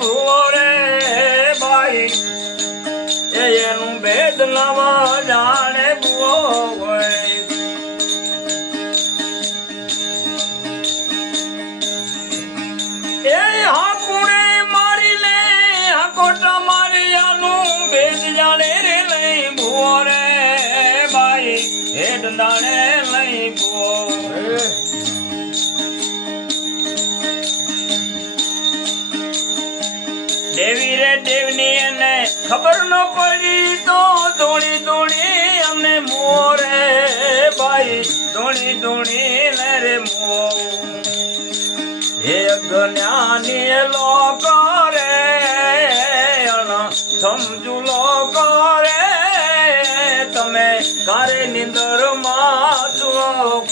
ભૂવો રે ભાઈ એનું ભેદ નવા જાણે ભૂવો હોય એ હાકુડે મારી લે હાકોટા મારિયાનું ભેદ જાણે રે લઈ ભૂવો રે ભાઈ ભેદ દાણે લઈ ભૂવો દેવી રે દેવની એને ખબર ન પડી તો દોડી દોડી અમને મોરે ભાઈ દોડી દોડી લે રે મો હે જ્ઞાની લોકો રે સમજુ લોકો રે તમે કારે નિંદર માં જુઓ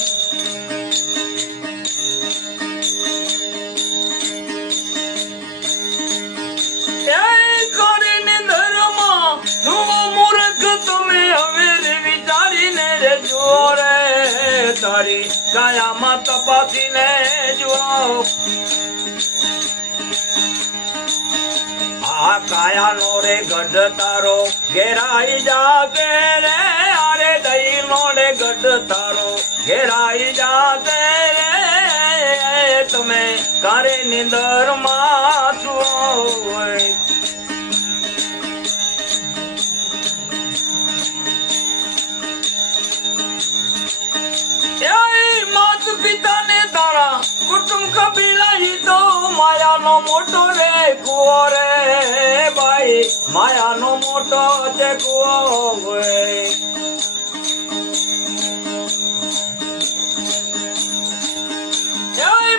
તારી કાયામાં તપાસી લેજો આ કાયાનો રે ગઢ તારો ઘેરાઈ જાગે રે અરે દઈ નો રે ગઢ તારો ઘેરાઈ જાગે રે તમે કારે નિંદર માં છો પિતા ને તારા કુટુંબ કબીલા તો માયાનો મોટો રે કુવો રે ભાઈ માયાનો મોટો તે કુવો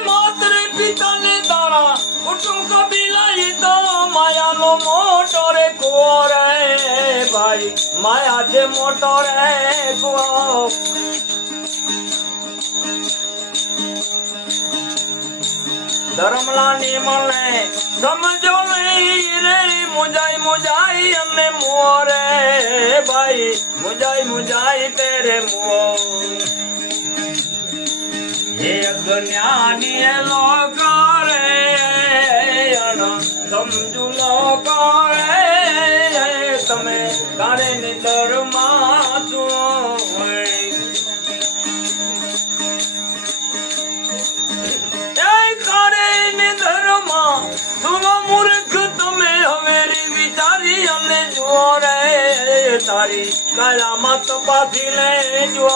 માત્ર પિતા ને તારા કુટુંબ કબીલા તો માયાનો મોટો રે કુવો રે ભાઈ માયા છે મોટો રે કુવો ધર્મલા નિમલે સમજો નહીં રે મુજાઈ મુજાઈ અમને મોરે ભાઈ મુજાઈ મુજાઈ તેરે મો હે જ્ઞાની લોકો રે સમજુ લોકો રે તમે કારે નિંદર માં છો તારી કાયામાં તપાસી લેજો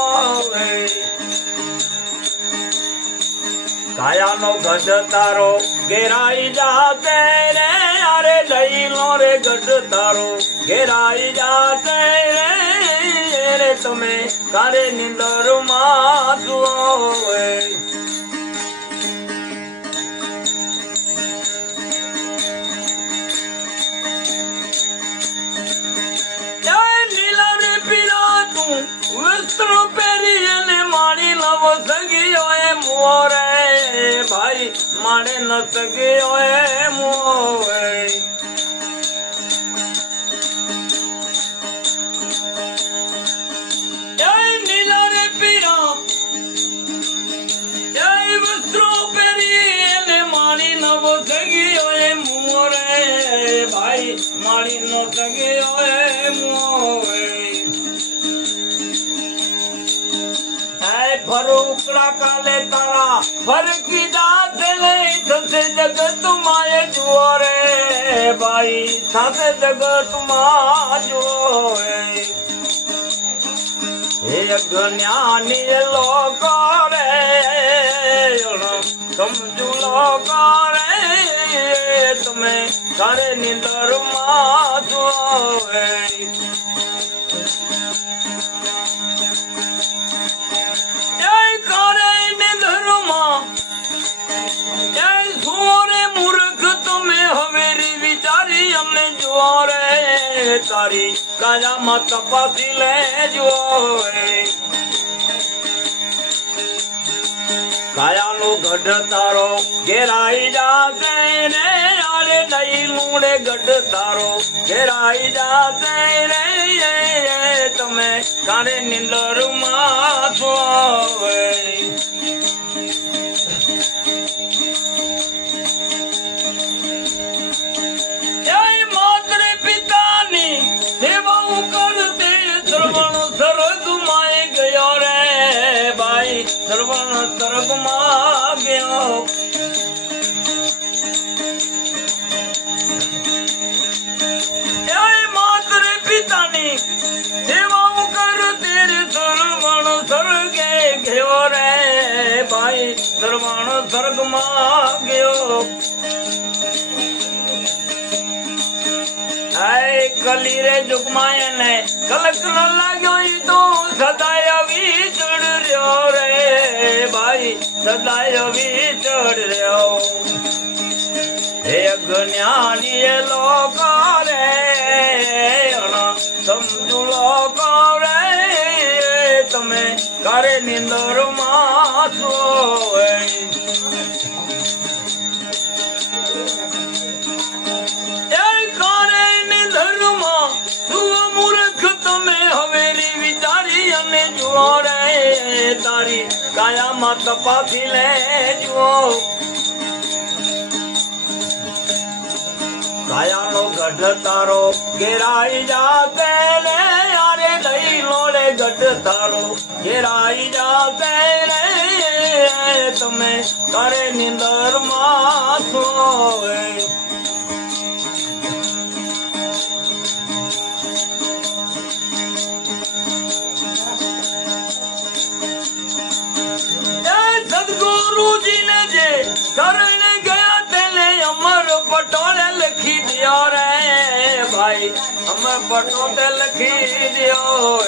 કાયાનો ગઢ તારો ઘેરાઈ જાતે રે અરે દઈ નો રે ગઢ તારો ઘેરાઈ જાતે રે તમે કારે નિંદર માં જુઓ વસ્ત્રો પહેરી અને મારી લવ સગીઓ એ મોરે ભાઈ મારે ન સગીઓ એ મોરે જય નીલા રે પીરા જય વસ્ત્રો પહેરી અને મારી લવ સગીઓ એ મોરે ભાઈ મારી ન સગીઓ એ મોરે ફરુકડા કાલે તારા ફરકી દાંત લઈ થશે જગત માએ જુઓ રે ભાઈ થશે જગત માં જુઓ હે જ્ઞાની લોકો રે સમજુ લોકો રે તમે કારે નિંદર માં જુઓ તારી કાયામાં તપાસી લેજો કાયાનો ગઢ તારો ઘેરાઈ જાતે ને અરે દઈ લુડે ગઢ તારો ઘેરાઈ જાતે રે તમે કારે નિંદર માં છો સ્વર્ગમાં ગયો એ માત્ર પિતાની સેવા કર તેરે સર્વણ સ્વર્ગે ગયો રે ભાઈ સર્વણ સ્વર્ગમાં ગયો કલી રે જુગમાય ને કલક ન લાગ્યો ઈ તો સદાય વિચડ રહ્યો રે ભાઈ સદાય વિચડ રહ્યો હે જ્ઞાની લોકો રે સમજુ લોકો રે તમે કરે નિંદર માં છો તારી કાયામાં તપાસી લેજો કાયાનો ગઢ તારો ઘેરાઈ જાતે રે અરે દઈ લોડે ગઢ તારો ઘેરાઈ જાતે રે તમે કરે નિંદર માં સોય ગુરુજી ને જે શરણ ગયા તેને અમર પટોળે લખી દિયો રે ભાઈ અમર પટોળે લખી દિયો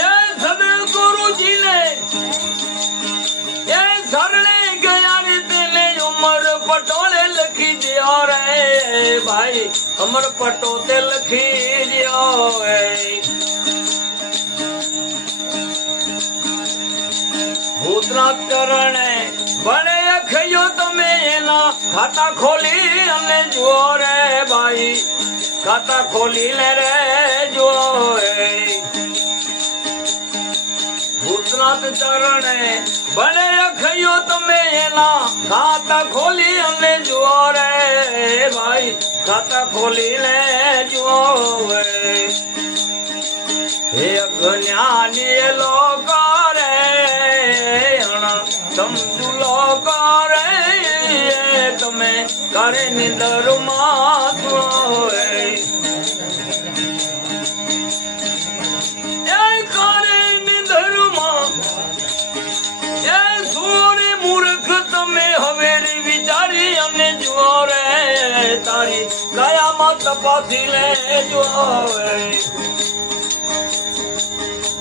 એ સદગુરુજી ને એ શરણે ગયા રે તેને અમર પટોળે લખી દિયો રે ભાઈ અમર પટોળે લખી દિયો ભૂતના ચરણે બને અખયો તમે એના ખાતા ખોલી અને જુઓ રે ભાઈ ખાતા ખોલી ને રે જુઓ ભૂતનાથ ચરણે બને અખયો તમે એના ખાતા ખોલી અને જુઓ રે ભાઈ ખાતા ખોલી ને જુઓ હે અજ્ઞાની લોકો રે સમજુ લોકો રે તમે કરે નિંદર માં કરે નિંદર માં એ સોરે મૂર્ખ તમે હવે વિચારી અને જુઓ રે તારી કયામાં તપાસી લેજો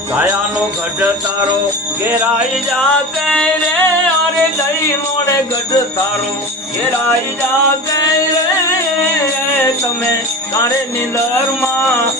કાયાનો ગઢ તારો ઘેરાઈ જાતે રે અરે દઈ મોડે ગઢ તારો ઘેરાઈ જાતે રે તમે કારે નિંદર માં